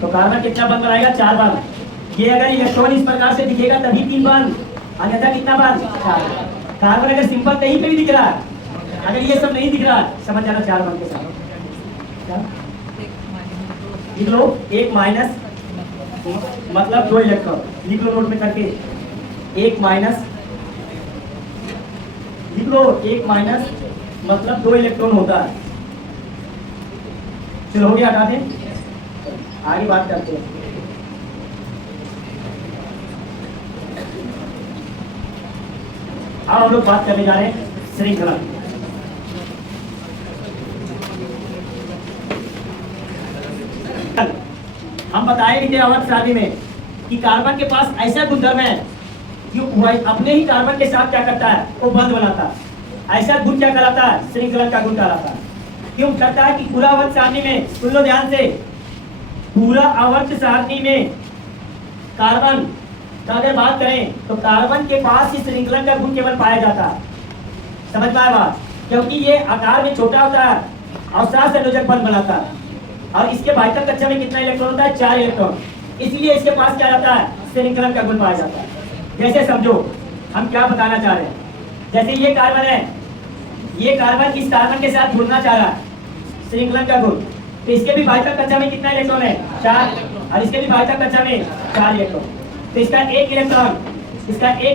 तो कार्बन कितना बंद बनाएगा, 4 बंद। ये अगर इलेक्ट्रॉन इस प्रकार से दिखेगा तभी 3 बंद, अन्यथा कितना बंद, 4। कार्बन अगर सिंपल कहीं पे भी दिख रहा है, अगर ये सब नहीं दिख रहा, समझ जाना 4 बंद के साथ। लिख लो, एक माइनस मतलब 2 इलेक्ट्रॉन, लिख लो नोट में करके, एक माइनस लिख लो, एक माइनस मतलब 2 इलेक्ट्रॉन होता है। चलो हो गया, हटा दें, आगे बात करते हैं। अब हम लोग बात करने जा रहे हैं श्रृंखला। हम बताए थे अवध शादी में कि कार्बन के पास ऐसा गुणधर्म है कि वह अपने ही कार्बन के साथ क्या करता है, वो बंध बनाता है। ऐसा गुण क्या कहलाता है, श्रृंखलन का गुण कहलाता है। क्यों करता है कि पूरा अवध सारणी में, सुन लो ध्यान से, पूरा अवध सारणी में कार्बन का अगर बात करें तो कार्बन के पास ही श्रृंखलन का गुण केवल पाया जाता है। समझ पाए बात, क्योंकि ये आकार में छोटा होता है और साथ संयोजक बंध बनाता है, और इसके बाह्यतम कक्षा में कितना इलेक्ट्रॉन होता है, 4 इलेक्ट्रॉन। इसलिए इसके पास क्या रहता है, श्रृंखलन का गुण पाया जाता है। जैसे समझो हम क्या बताना चाह रहे हैं, जैसे ये कार्बन है, ये कार्बन इस कार्बन के साथ जुड़ना चाह रहा है, श्रृंखलन का गुण, तो इसके भी बाह्यतम कक्षा में कितना इलेक्ट्रॉन है, 4, और इसके भी बाह्यतम कक्षा में 4 इलेक्ट्रॉन। तो इसका एक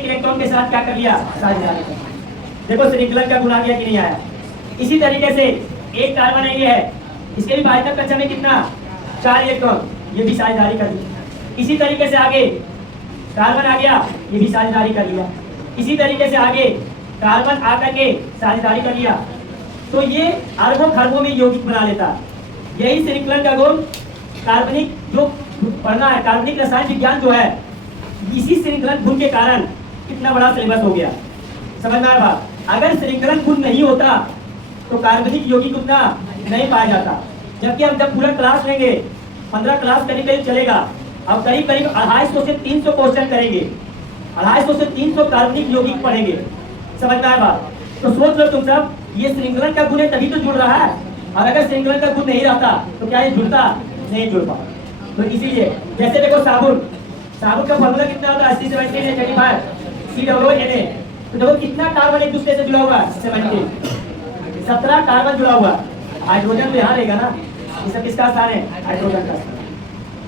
इलेक्ट्रॉन के साथ क्या कर लिया, साझेदारी कर। देखो श्रृंखलन का गुण आ गया कि नहीं आया। इसी तरीके से एक कार्बन है, ये है, इसके भी बाह्यतम कक्षा में कितना, 4 इलेक्ट्रॉन, ये भी साझेदारी कर दी। इसी तरीके से आगे कार्बन आ गया, ये भी साझेदारी कर लिया। इसी तरीके से आगे कार्बन आकर के साझेदारी कर लिया, तो ये अरबों खरबों में यौगिक बना लेता। यही श्रृंखलन का गुण, कार्बनिक जो पढ़ना है, कार्बनिक रसायन विज्ञान जो है, इसी श्रृंखलन गुण के कारण कितना बड़ा सिलेबस हो गया। समझ में आ रहा। अगर श्रृंखलन गुण नहीं होता तो कार्बनिक यौगिक उतना नहीं पाया जाता। जबकि हम जब पूरा क्लास लेंगे, 15 क्लास करीब चलेगा, अब करीब 250 से 300 क्वेश्चन करेंगे, 250 से 300 कार्बनिक यौगिक पढ़ेंगे। समझ में आया बात। तो सोच लो तुम सब, ये श्रृंखलन का गुण है तभी तो जुड़ रहा है, और अगर श्रृंखलन का गुण नहीं रहता तो क्या ये जुड़ता, नहीं जुड़ पाता। तो इसीलिए जैसे देखो साबुन का फॉर्मूला कितना होता है, 80 70 35 COONA। तो देखो कितना कार्बन एक दूसरे से जुड़ा हुआ है, 17 कार्बन जुड़ा हुआ है। हाइड्रोजन तो यहाँ रहेगा ना, ये सब किसका स्थान है, हाइड्रोजन का।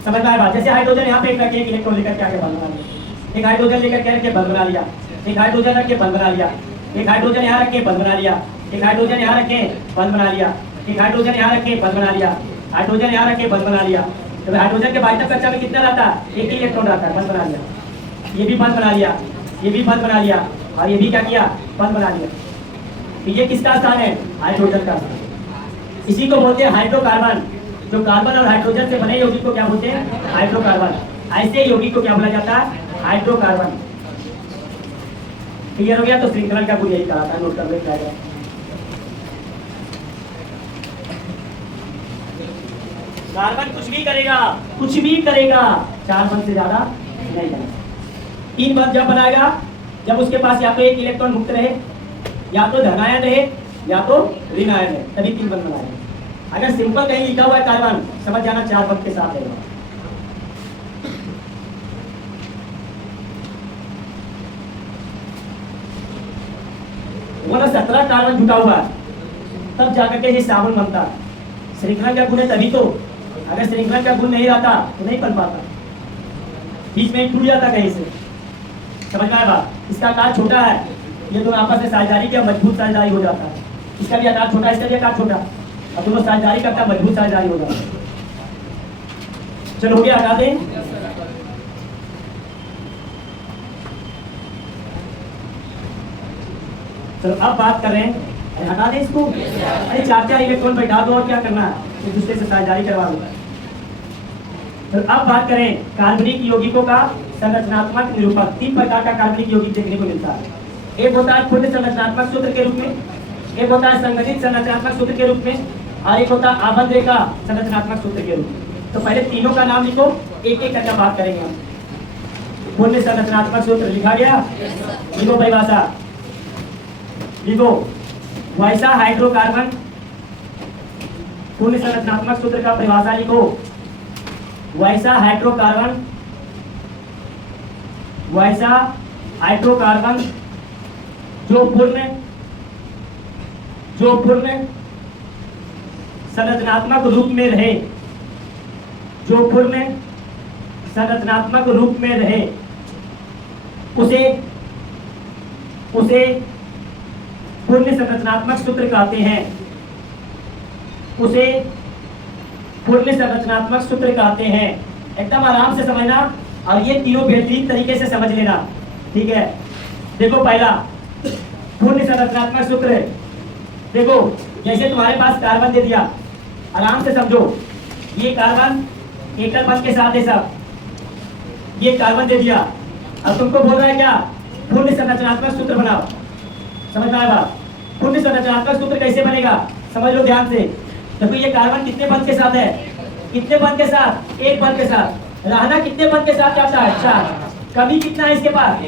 समझ में आया बात। जैसे हाइड्रोजन यहाँ पे एक इलेक्ट्रॉन लेकर के आके बंद बना लिया, एक हाइड्रोजन लेकर के रख के बंद बना लिया, एक हाइड्रोजन रख के बंद बना लिया, एक हाइड्रोजन यहाँ रख के बंद बना लिया, एक हाइड्रोजन यहाँ रख के बंद बना लिया, एक हाइड्रोजन यहाँ रख के बंद बना लिया, हाइड्रोजन यहाँ रख के बंद बना लिया। तो हाइड्रोजन के बाह्यतम कक्षा में कितना रहता है, एक ही इलेक्ट्रॉन रहता है, बंद बना लिया। ये भी बंद बना लिया, ये भी बंद बना लिया, और ये भी क्या किया, बंद बना लिया। तो ये किसका स्थान है, हाइड्रोजन का स्थान। इसी को बोलते हैं हाइड्रोकार्बन। जो कार्बन और हाइड्रोजन से बने यौगिक को क्या बोलते हैं, हाइड्रोकार्बन। ऐसे यौगिक को क्या बोला जाता है, हाइड्रोकार्बन। क्लियर हो गया। तो श्रृंखलन का गुण यही कहा था, नोट कर लेते। कार्बन कुछ भी करेगा, 4 बंध से ज्यादा नहीं बनेगा। 3 बंध जब बनाएगा जब उसके पास या तो एक इलेक्ट्रॉन मुक्त रहे, या तो धनायन रहे, या तो ऋणायन रहे, तभी 3 बंध बनाएगा। अगर सिंपल कहीं लिखा हुआ है कार्बन, समझ जाना 4 बंध के साथ रहेगा। वो ना 17 कार्बन जुटा हुआ है, तब जाकर के ये साबुन बनता है। श्रृंखला का गुण है तभी तो, अगर श्रृंखला का गुण नहीं रहता तो नहीं बन पाता, बीच में टूट जाता कहीं से। समझ में आया बात। इसका आकार छोटा है, ये दोनों आपस में साझेदारी किया, मजबूत साझेदारी हो जाता है। इसका भी आकार छोटा, इसका भी आकार छोटा, और दोनों साझेदारी करता है, मजबूत साझेदारी हो जाता है। चलो हो गया, हटा दें। चलो अब बात कर रहे हैं, अरे हटा दें इसको, अरे 4 इलेक्ट्रॉन बैठा दो और क्या करना है, एक दूसरे से साझेदारी करवा दो। तो अब बात करें कार्बनिक यौगिकों का संरचनात्मक निरूपक। 3 प्रकार का कार्बनिक यौगिक देखने को मिलता है। एक होता है खुद संरचनात्मक सूत्र के रूप में, एक होता है संगठित संरचनात्मक सूत्र के रूप में और एक होता है आबद्ध रेखा संरचनात्मक सूत्र के रूप में। तो पहले तीनों का नाम लिखो, एक एक करके बात करेंगे हम। पूर्ण संरचनात्मक सूत्र लिखा गया, लिखो परिभाषा, लिखो वैसा हाइड्रोकार्बन। पूर्ण संरचनात्मक सूत्र का परिभाषा लिखो, वैसा हाइड्रोकार्बन, वैसा हाइड्रोकार्बन जो पूर्ण संरचनात्मक रूप में रहे, जो पूर्ण संरचनात्मक रूप में रहे, उसे पूर्ण संरचनात्मक सूत्र कहते हैं, उसे पूर्ण संरचनात्मक सूत्र कहते हैं। एकदम आराम से समझना और ये तीनों बेहतरीन तरीके से समझ लेना, ठीक है। देखो पहला पूर्ण संरचनात्मक सूत्र, देखो जैसे तुम्हारे पास कार्बन दे दिया, आराम से समझो, ये कार्बन एकल बंध के साथ है सब, ये कार्बन दे दिया। अब तुमको बोल रहा है क्या, पूर्ण संरचनात्मक सूत्र बनाओ। समझ में आया बात? पूर्ण संरचनात्मक सूत्र कैसे बनेगा समझ लो ध्यान से। देखो ये कार्बन कितने बंध के साथ है, कितने बंध के साथ, एक बंध के साथ। रहना कितने बंध के साथ चाहता है, 4। कमी कितना है इसके पास,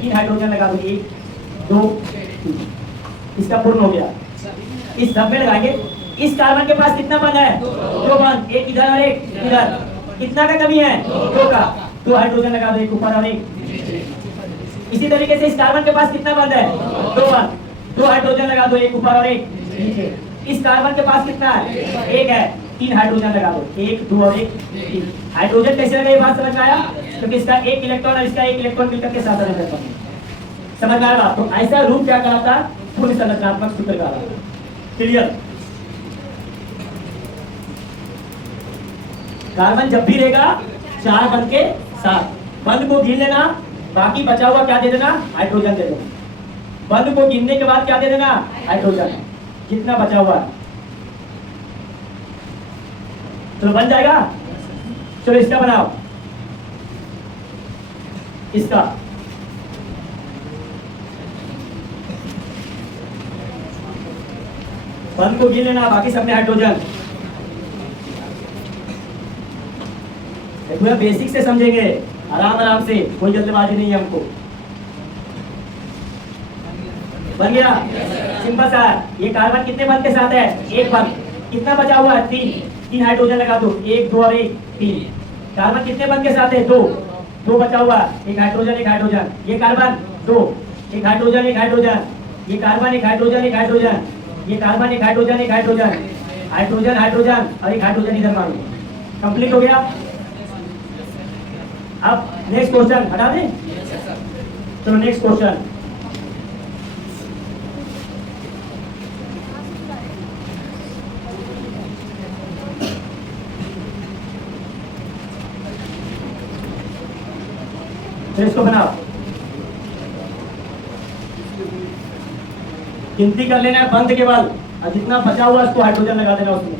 3 हाइड्रोजन लगा दो, 1 2 3, इसका पूर्ण हो गया। इस सब में लगाएंगे। इस कार्बन के पास कितना बंध है, 2 बंध, एक इधर और एक इधर। कितना का कमी है, 2 का, 2 हाइड्रोजन लगा दो, एक ऊपर और एक। इसी तरीके से इस कार्बन के पास कितना बंध है, 2 बंध, 2 हाइड्रोजन लगा दो, एक ऊपर और एक नीचे। इस कार्बन के पास कितना है, 1 है, 3 हाइड्रोजन लगा दो, 1 2 और 1 3। हाइड्रोजन कैसे लगा ये बात समझ में आया, क्योंकि इसका एक इलेक्ट्रॉन और इसका एक इलेक्ट्रॉन मिलकर के साथ रहता है। समझ में आया बात? तो ऐसा रूप क्या कहलाता है, पूर्ण संरचनात्मक सूत्र कहलाता है। क्लियर? कार्बन जब भी रहेगा 4 बंध के साथ, बंध को गिन लेना, बाकी बचा हुआ क्या दे देना, हाइड्रोजन दे देना। बंध को गिनने के बाद क्या दे देना, हाइड्रोजन, जितना बचा हुआ है। तो बन जाएगा। चलो इसका बनाओ, इसका बंध को गिन लेना, बाकी सब में हाइड्रोजन। पूरा बेसिक से समझेंगे, आराम आराम से, कोई जल्दबाजी नहीं है हमको। बन गया, सिंपल सा। ये कार्बन कितने बंध के साथ है, 1 बंध। कितना बचा हुआ है, 3 हाइड्रोजन लगा दो, 1 2 और 1 3। कार्बन कितने बंध के साथ है, 2 बचा हुआ, एक हाइड्रोजन एक हाइड्रोजन। ये कार्बन 2, एक हाइड्रोजन एक हाइड्रोजन। ये कार्बन एक हाइड्रोजन एक हाइड्रोजन। ये कार्बन एक हाइड्रोजन एक हाइड्रोजन, हाइड्रोजन हाइड्रोजन और एक हाइड्रोजन इधर मारो। कंप्लीट हो गया। अब नेक्स्ट क्वेश्चन हटा दें। चलो नेक्स्ट क्वेश्चन। तो इसको बनाओ, गिनती कर लेना है बंध के बाद, और जितना बचा हुआ उसको हाइड्रोजन लगा देना उसमें।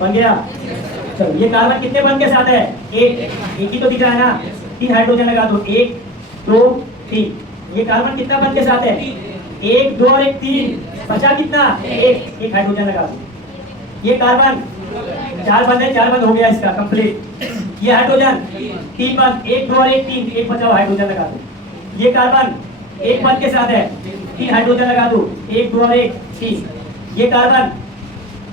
बन गया। चलो ये कार्बन कितने बंध के साथ है, एक ही तो दिख रहा है ना। 3 हाइड्रोजन लगा दो, 1 2 3। ये कार्बन कितना बंध के साथ है, 1 2 और 1 3। बचा कितना, एक हाइड्रोजन लगा दो। ये कार्बन 4 बंद है, 4 बंद हो गया इसका कंप्लीट। ये हाइड्रोजन 3 बंद, 1 2 और 1 3, एक बचा हुआ हाइड्रोजन लगा दो। ये कार्बन 1 बंद के साथ है, 3 हाइड्रोजन लगा दो, 1 2 और 1 3। ये कार्बन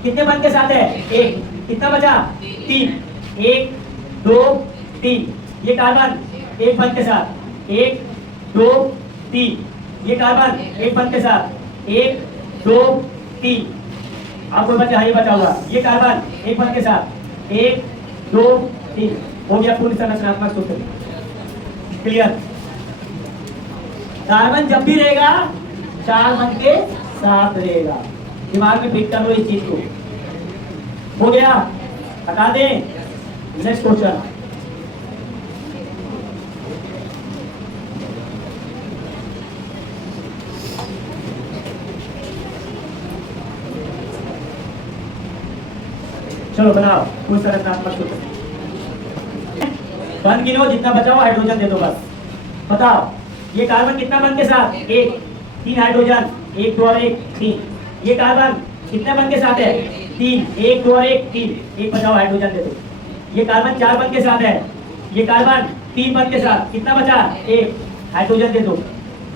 कितने बंद के साथ है, 1। कितना बचा, 3, 1 2 3। ये कार्बन 1 बंद के साथ, 1 2 3। ये कार्बन 1 बंद के साथ, 1 2 3। आपको बचा, ये बचा हुआ। ये कार्बन 1 बंद के साथ, 1 2 3। हो गया पूर्ण संरचनात्मक सूत्र। क्लियर? कार्बन जब भी रहेगा 4 बंद के साथ रहेगा। दिमाग में फिट कर लो इस चीज को। हो गया, हटा दें। Next question. चलो बनाओ कोई संरचनात्मक सूत्र। बंद गिनो, जितना बचाओ हाइड्रोजन दे दो बस। बताओ ये कार्बन कितना बंद के साथ, एक, 3 हाइड्रोजन, 1 2 और 1 3। ये कार्बन कितने बंद के साथ है, 3, 1 2 और 1 3, एक बचाओ हाइड्रोजन दे दो। ये कार्बन 4 बंद के साथ है, ये कार्बन 3 बंद के साथ, कितना बचा, 1 हाइड्रोजन दे दो।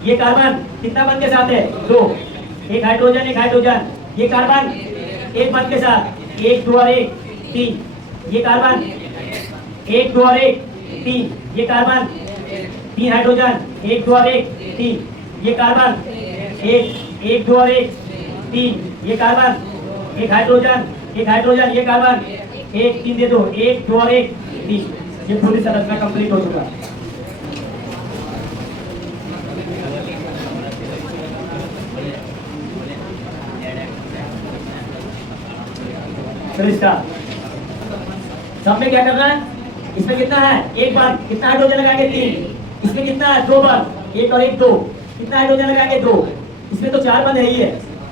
ये कार्बन कितना बंद के साथ है, 2, 1 हाइड्रोजन 1 हाइड्रोजन। ये कार्बन 1 बंद के साथ, 1 2 और 1 3। ये कार्बन 1 2 और 1 3। ये कार्बन 3 हाइड्रोजन, 1 2 और 1 3। ये कार्बन 1 2 और 1 3। ये कार्बन 1 हाइड्रोजन 1 हाइड्रोजन। ये कार्बन 1 3 दे दो, 1 2 और 1 3। ये पूरी संरचना कंप्लीट हो चुका है। सब में क्या करना है, इसमें कितना है, 1 बार, कितना हाइड्रोजन लगाएंगे, 3। इसमें कितना है, 2 बार, 1 और 1 2। कितना हाइड्रोजन लगाएंगे, 2। इसमें तो 4 बंद है ही है।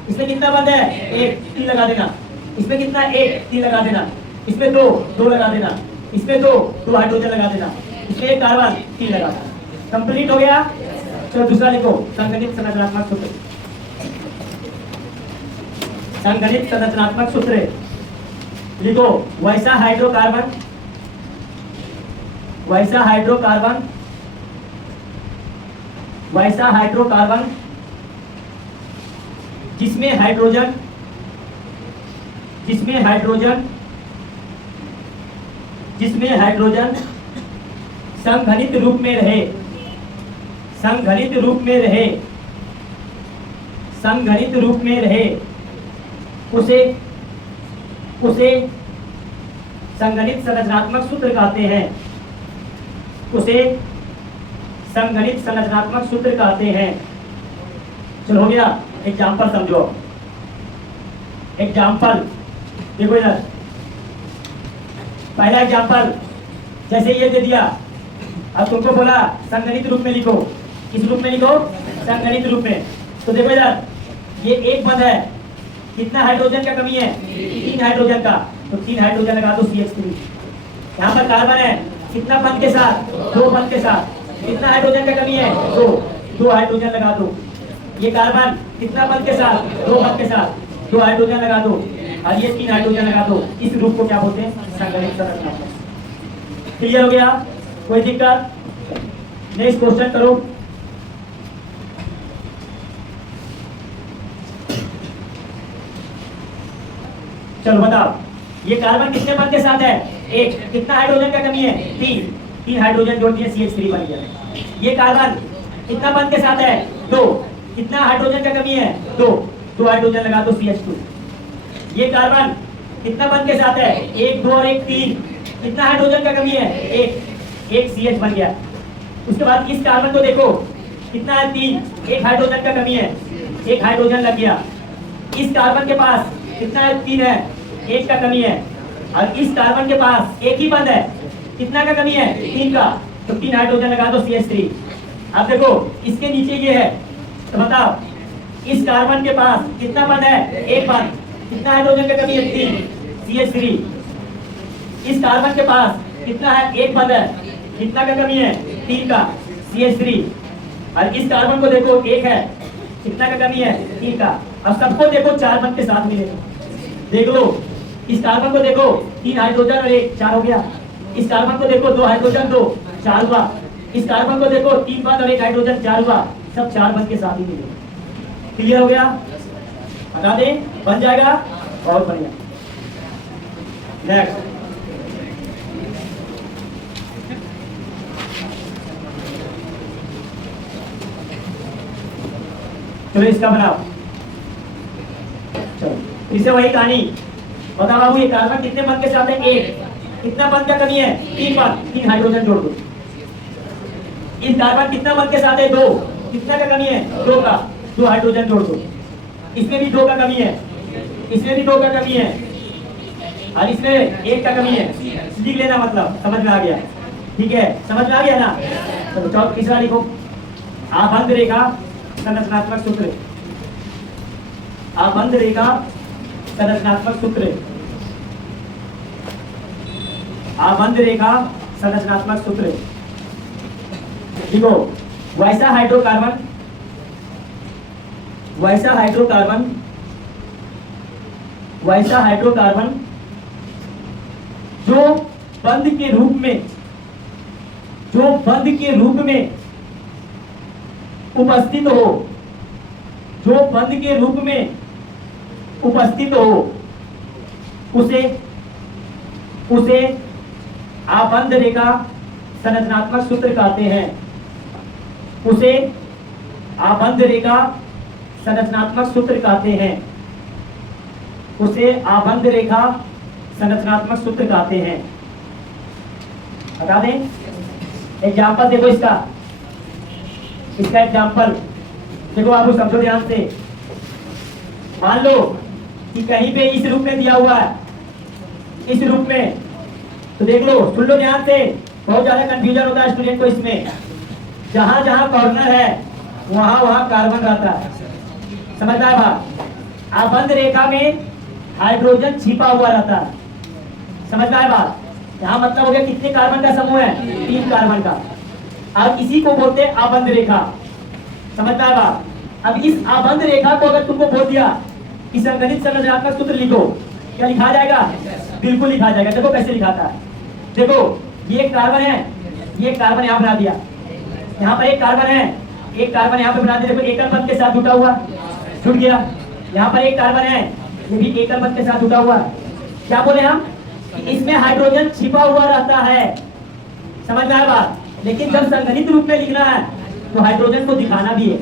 इसमें कितना बंद है, 1 3 लगा देना। इसमें कितना है, 1 3 लगा देना। इसमें 2 2 लगा देना। इसमें 2 2 हाइड्रोजन लगा देना। इसमें 1 कार्बन 3 लगा देना। कंप्लीट हो गया। चलो दूसरा लिखो, संगठित संरचनात्मक सूत्र। संगठित संरचनात्मक सूत्र लिखो, वैसा हाइड्रोकार्बन, वैसा हाइड्रोकार्बन, वैसा हाइड्रोकार्बन जिसमें हाइड्रोजन, जिसमें हाइड्रोजन, जिसमें हाइड्रोजन संघनित रूप में रहे, संघनित रूप में रहे, संघनित रूप में रहे, उसे उसे संगणित संरचनात्मक सूत्र कहते हैं। उसे संगणित संरचनात्मक सूत्र कहते हैं। चलो हो गया। एग्जाम्पल समझो। एग्जाम्पल देखो इधर, पहला एग्जाम्पल जैसे ये दे दिया, अब तुमको बोला संगणित रूप में लिखो। किस रूप में लिखो, संगणित रूप में। तो देखो इधर, ये 1 बंद है, कितना हाइड्रोजन का कमी है, 3 हाइड्रोजन का, तो 3 हाइड्रोजन लगा दो CH3। यहाँ पर कार्बन है, कितना बंद के साथ, 2 बंद के साथ। कितना हाइड्रोजन का कमी है, 2 2 हाइड्रोजन लगा दो। ये कार्बन कितना बंद के साथ, 2 बंद के साथ, 2 हाइड्रोजन लगा दो। और ये 3 हाइड्रोजन लगा दो। इस रूप को क्या बोलते हैं, संगणित संरचनात्मक। क्लियर हो गया, कोई दिक्कत? नेक्स्ट क्वेश्चन करो। चलो बताओ, ये कार्बन कितने बंद के साथ है, 1। कितना हाइड्रोजन का कमी है, 3 हाइड्रोजन जोड़ दिए, CH3 बन गया। ये कार्बन कितना बंद के साथ है, 2। कितना हाइड्रोजन का कमी है, 2 हाइड्रोजन लगा दो, CH2। ये कार्बन कितना बंद के साथ है, 1 2 और 1 3। कितना हाइड्रोजन का कमी है, 1 CH बन गया। उसके बाद इस कार्बन को देखो, कितना है, 3, 1 हाइड्रोजन का कमी है, 1 हाइड्रोजन लग गया। इस कार्बन के पास कितना है, 3 है, 1 का कमी है। और इस कार्बन के पास 1 ही बंद है, कितना का कमी है, 3 का, तो 3 हाइड्रोजन लगा दो, CH3। अब देखो इसके नीचे ये है, तो बताओ इस कार्बन के पास कितना बंद है, 1 बंद। कितना हाइड्रोजन का कमी है, 3 CH3। इस कार्बन के पास कितना है, 1 बंद है, कितना का कमी है, 3 का, CH3। और इस कार्बन को देखो, 1 है, कितना का कमी है, 3 का। अब सबको देखो 4 बंद के साथ मिलेगा। देख लो, इस कार्बन को देखो, 3 हाइड्रोजन और 1 4 हो गया। इस कार्बन को देखो, 2 हाइड्रोजन 2 4 हुआ। इस कार्बन को देखो, 3 बंद और 1 हाइड्रोजन 4 हुआ। सब 4 बंद के साथ ही मिलेगा। क्लियर हो गया? हटा दें, बन जाएगा। और बढ़िया। नेक्स्ट, चलो इसका बनाओ। चलो इसे वही कहानी बता बाबू, ये कार्बन कितने बंद के साथ है, 1। कितना बंद का कमी है, 3 बंद, 3 हाइड्रोजन जोड़ दो। इस कार्बन कितना बंद के साथ है, 2। कितना का कमी है, 2 का, 2 हाइड्रोजन जोड़ दो। इसमें भी 2 का कमी है, इसमें भी 2 का कमी है, और इसमें 1 का कमी है। लिख लेना, मतलब समझ में आ गया। ठीक है, समझ में आ गया ना? चलो चौथ तीसरा लिखो, आबंध रेखा संरचनात्मक सूत्र। आबंध रेखा संरचनात्मक सूत्र। आबंध रेखा संरचनात्मक सूत्र। देखो वैसा हाइड्रोकार्बन जो बंध के रूप में उपस्थित हो, उसे आबंध रेखा संरचनात्मक सूत्र कहते हैं। उसे आबंध रेखा संरचनात्मक सूत्र कहते हैं। उसे आबंध रेखा संरचनात्मक सूत्र कहते हैं। बता दें एग्जाम्पल। देखो इसका एग्जाम्पल देखो, आप समझो ध्यान से। मान लो कि कहीं पे इस रूप में दिया हुआ है, इस रूप में, तो देख लो, सुन लो ध्यान से। बहुत ज्यादा कंफ्यूजन होता है स्टूडेंट को इसमें। जहां जहां कॉर्नर है वहां वहां कार्बन रहता है, समझ आया बात? आबंध रेखा में हाइड्रोजन छिपा हुआ रहता है, समझ में आया बात? यहाँ मतलब हो गया कितने कार्बन का समूह है? 3 कार्बन का। अब इसी को बोलते हैं आबंध रेखा, समझ में आया बात? अब इस आबंध रेखा को अगर तुमको बोल दिया कि संगणित संरचनात्मक सूत्र लिखो, क्या लिखा जाएगा? बिल्कुल लिखा जाएगा। देखो कैसे लिखाता है। देखो ये एक कार्बन है, ये कार्बन यहाँ बना दिया, यहाँ पर एक कार्बन है, एक कार्बन यहाँ पे बना दिया। देखो एकल बंध के साथ जुटा हुआ, जुट गया। यहाँ पर एक कार्बन है, ये भी एकल बंध के साथ जुटा हुआ। क्या बोले हम? इसमें हाइड्रोजन छिपा हुआ रहता है, समझ में आया बात? लेकिन जब संगणित रूप में लिखना है तो हाइड्रोजन को दिखाना भी है।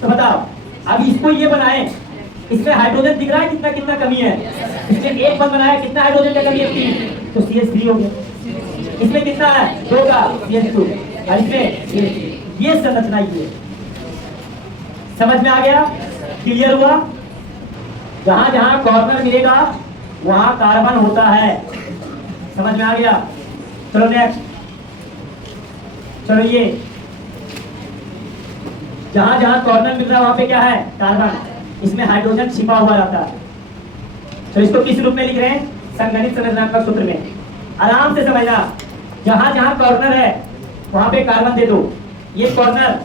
तो बताओ, अब इसको ये बनाए, इसमें हाइड्रोजन दिख रहा है कितना कितना कमी है? इसमें एक बंध बनाया, कितना हाइड्रोजन का कमी है? 3, तो CH3 हो गया। इसमें कितना है? 2 का CH2, और इसमें ये संरचना ये। समझ में आ गया? क्लियर हुआ? जहां जहां कॉर्नर मिलेगा वहां कार्बन होता है, समझ में आ गया? चलो नेक्स्ट, चलो ये जहां जहां कॉर्नर मिल रहा है वहां पे क्या है? कार्बन। इसमें हाइड्रोजन छिपा हुआ रहता है। तो इसको किस रूप में लिख रहे हैं? संगणित संरचनात्मक सूत्र में। आराम से समझना, जहां जहां कॉर्नर है वहां पे कार्बन दे दो। ये कॉर्नर,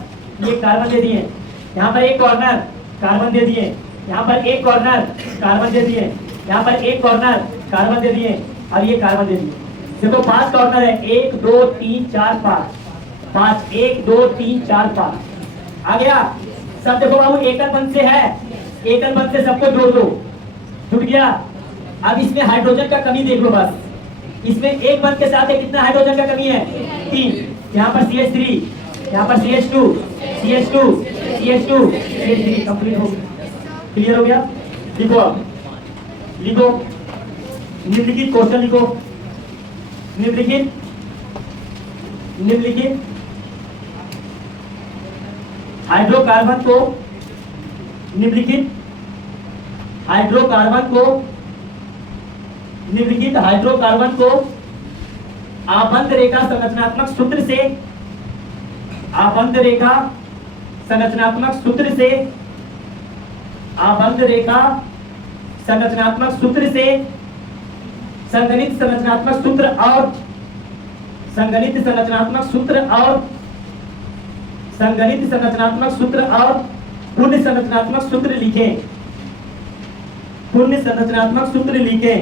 ये कार्बन दे दिए, यहाँ पर एक कॉर्नर कार्बन दे दिए, यहाँ पर एक कॉर्नर कार्बन दे दिए, यहाँ पर एक कॉर्नर कार्बन दे दिए, और ये कार्बन दे दिए। देखो 5 कॉर्नर है, 1 2 3 4 5, 1 2 3 4 5 आ गया। सब देखो बाबू एकल बंध से है, एकल बंध से सबको जोड़ दो, जुट गया। अब इसमें हाइड्रोजन का कमी देख लो बस। इसमें एक बंध के साथ कितना हाइड्रोजन का कमी है? 3। यहाँ पर CH3, यहाँ पर CH2, CH2, CH2, CH3 complete हो गया। क्लियर हो गया? लिखो, अब लिखो, निम्नलिखित क्वेश्चन लिखो। निम्नलिखित हाइड्रोकार्बन को, निम्नलिखित हाइड्रोकार्बन को आबंध रेखा संरचनात्मक सूत्र से, आबंध रेखा संरचनात्मक सूत्र से, आबंध रेखा संरचनात्मक सूत्र से संगणित संरचनात्मक सूत्र और संगणित संरचनात्मक सूत्र और संगणित संरचनात्मक सूत्र और पूर्ण संरचनात्मक सूत्र लिखें। पूर्ण संरचनात्मक सूत्र लिखें।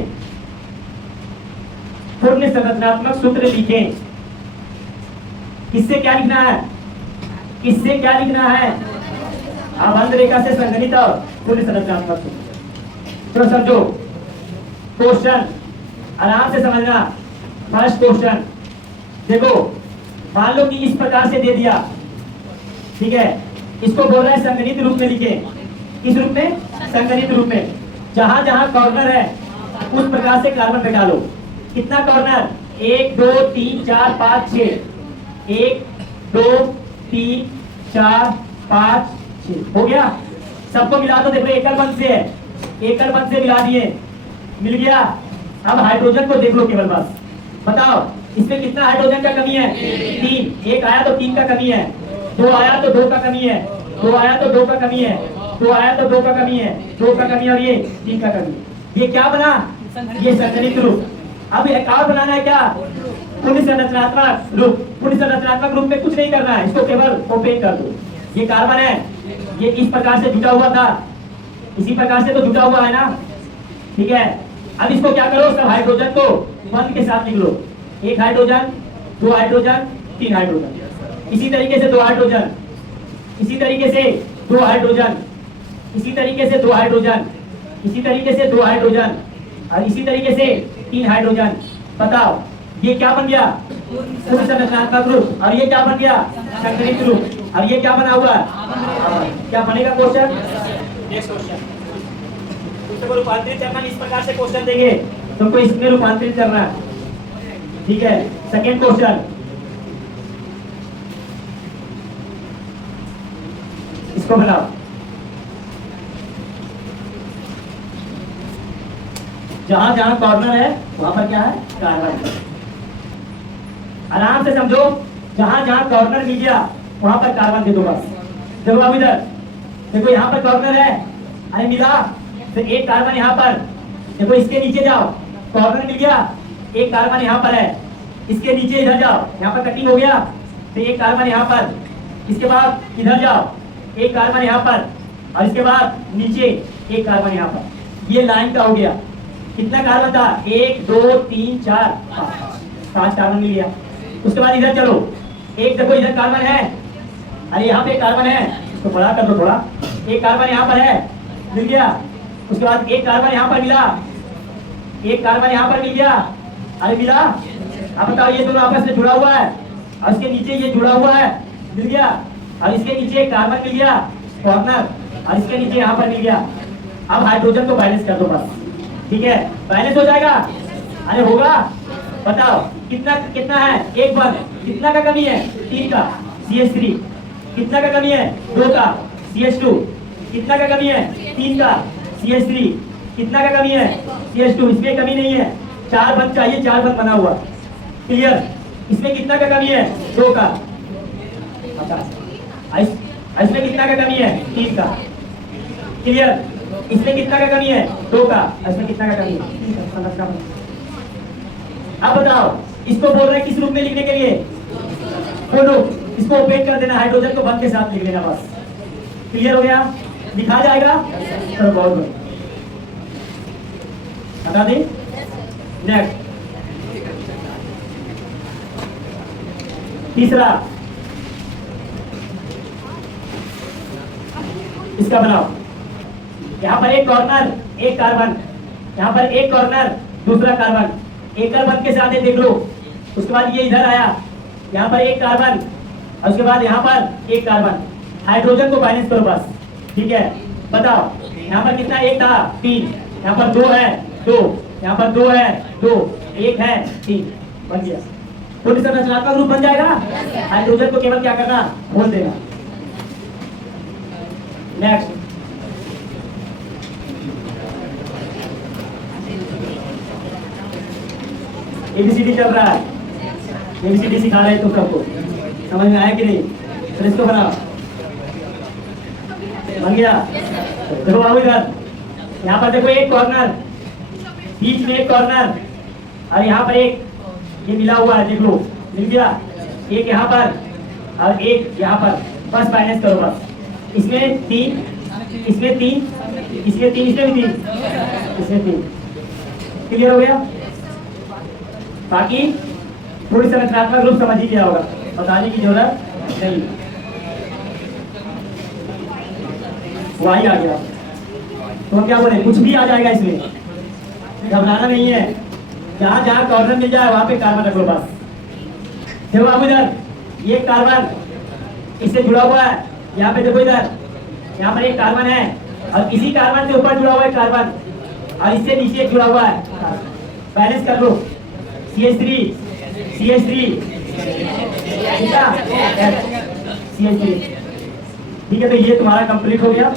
पूर्ण संरचनात्मक सूत्र लिखें। किससे क्या लिखना है? किससे क्या लिखना है? आबंध रेखा से संगणित और पूर्ण संरचनात्मक सूत्र। तो समझो क्वेश्चन, आराम से समझना। फर्स्ट क्वेश्चन देखो, मान लो कि इस प्रकार से दे दिया, ठीक है? इसको बोल रहा है संगणित रूप में लिखे। किस रूप में? संगणित रूप में। जहां जहां कॉर्नर है उस प्रकार से कार्बन बैठा लो। कितना कॉर्नर? 1 2 3 4 5 6, 1 2 3 4 5 6 हो गया। सबको मिला दो। देखो एकल बंध से है, एकल बंध से मिला दिए, मिल गया। अब हाइड्रोजन को देख लो केवल बस। बताओ इसमें कितना हाइड्रोजन का कमी है? 3। एक आया तो 3 का कमी है, 2 आया तो 2 का कमी है, 2 आया तो 2 का कमी है, 2 आया तो 2 का कमी है, 2 का कमी, और ये 3 का कमी। ये क्या बना? ये संगणित रूप। अब एक और बनाना है क्या? पूर्ण संरचनात्मक रूप, पूर्ण संरचनात्मक रूप में कुछ नहीं करना है, इसको केवल ओपेन कर दो। ये कार्बन है, ये इस प्रकार से जुटा हुआ था, इसी प्रकार से तो जुटा हुआ है ना, ठीक है। अब इसको क्या करो, सब हाइड्रोजन को बंद के साथ लिख लो। एक हाइड्रोजन, दो हाइड्रोजन, तीन हाइड्रोजन, इसी तरीके से दो हाइड्रोजन, इसी तरीके से दो हाइड्रोजन, इसी तरीके से दो हाइड्रोजन, इसी तरीके से दो हाइड्रोजन, और इसी तरीके से तीन हाइड्रोजन। बताओ ये क्या बन गया, पूर्ण संरचनात्मक रूप, और ये क्या बन गया, संकरित रूप, और ये क्या बना हुआ, क्या बनेगा क्वेश्चन। नेक्स्ट क्वेश्चन, तुमको रूपांतरित करना, इस प्रकार से क्वेश्चन देंगे, तुमको इसमें रूपांतरित करना है, ठीक है। सेकेंड क्वेश्चन, इसको बनाओ। जहां जहां कॉर्नर है वहां पर क्या है, कार्बन। आराम से समझो, जहां जहां कॉर्नर मिल गया वहां पर कार्बन दे दो बस। देखो अब इधर देखो, यहाँ पर कॉर्नर है, अरे मिला तो एक कार्बन यहाँ पर। देखो इसके नीचे जाओ, कॉर्नर मिल गया, एक कार्बन यहाँ पर है, इसके नीचे इधर जाओ, यहाँ पर कटिंग हो गया तो एक कार्बन यहाँ पर, इसके बाद इधर जाओ, एक कार्बन यहाँ पर, और इसके बाद नीचे एक कार्बन यहाँ पर। ये लाइन का हो गया। कितना कार्बन था, एक दो तीन चार पांच कार्बन मिल गया। उसके बाद इधर चलो, एक देखो इधर कार्बन है, अरे यहाँ पे एक कार्बन है, इसको बड़ा कर दो थोड़ा, एक कार्बन यहाँ पर है, मिल गया। उसके बाद एक कार्बन यहाँ पर मिला, एक कार्बन यहाँ पर मिल गया, अरे मिला। अब बताओ ये दोनों आपस में जुड़ा हुआ है, और इसके नीचे ये जुड़ा हुआ है, मिल गया। और इसके नीचे एक कार्बन मिल गया कॉर्नर, और इसके नीचे यहाँ पर मिल गया। अब हाइड्रोजन को बैलेंस कर दो बस, ठीक है, बैलेंस हो जाएगा। अरे होगा, बताओ कितना कितना है, एक बन, कितना का कमी है, 3 का CH3, कितना का कमी है, 2 का CH2, कितना का कमी है, 3 का CH3, कितना का कमी है, CH2, इसमें कमी नहीं है, 4 बंद चाहिए, 4 बंद बना हुआ, क्लियर। इसमें कितना का कमी है, 2 का, इसमें कितना का कमी है, 3 का, क्लियर। इसमें कितना का कमी है, 2 का, इसमें कितना का कमी है। अब बताओ इसको बोल रहे हैं किस रूप में लिखने के लिए, बोलो इसको ओपेन कर देना, हाइड्रोजन को बंद के साथ लिख लेना बस, क्लियर हो गया, लिखा जाएगा। चलो बहुत बढ़िया, बता दें। नेक्स्ट तीसरा, इसका बनाओ। यहाँ पर एक कॉर्नर, एक कार्बन, यहाँ पर एक कॉर्नर, दूसरा कार्बन, एक कार्बन के साथ देख लो। उसके बाद ये इधर आया, यहाँ पर एक कार्बन, और उसके बाद यहाँ पर एक कार्बन। हाइड्रोजन को बैलेंस करो बस, ठीक है। बताओ यहाँ पर कितना, एक था 3, यहाँ पर 2 है 2, यहाँ पर 2 है 2, 1 है 3, बन गया। पूर्ण संरचनात्मक रूप बन जाएगा। हाइड्रोजन को केवल क्या करना, खोल देना। नेक्स्ट, ABCD चल रहा है, ABCD सिखा रहे हैं तुम सबको, समझ में आया कि नहीं। फिर इसको बनाओ, बन गया। देखो बाबू इधर, यहाँ पर देखो एक कॉर्नर, बीच में एक कॉर्नर, और यहाँ पर एक ये मिला हुआ है, देख लो मिल गया। एक यहाँ पर और एक यहाँ पर, बस बैलेंस करो बस। इसमें 3, इसमें 3, इसमें 3, इसमें भी 3, इसमें 3, क्लियर हो गया। बाकी पूरी संरचनात्मक रूप समझ ही गया होगा, बताने की जरूरत नहीं, वही आ गया। तो हम क्या बोले, कुछ भी आ जाएगा इसमें, घबराना नहीं है। जहां जहां कॉर्नर मिल जाए वहां पे कार्बन रख लो बस। देखो बाबू इधर ये कार्बन इससे जुड़ा हुआ है, यहाँ पे देखो इधर, यहाँ पर एक कार्बन है, और इसी कार्बन से ऊपर जुड़ा हुआ है कार्बन, और इससे नीचे जुड़ा हुआ है, बैलेंस कर लो। CH3 CH3 ठीक है, तो ये तुम्हारा कंप्लीट हो गया।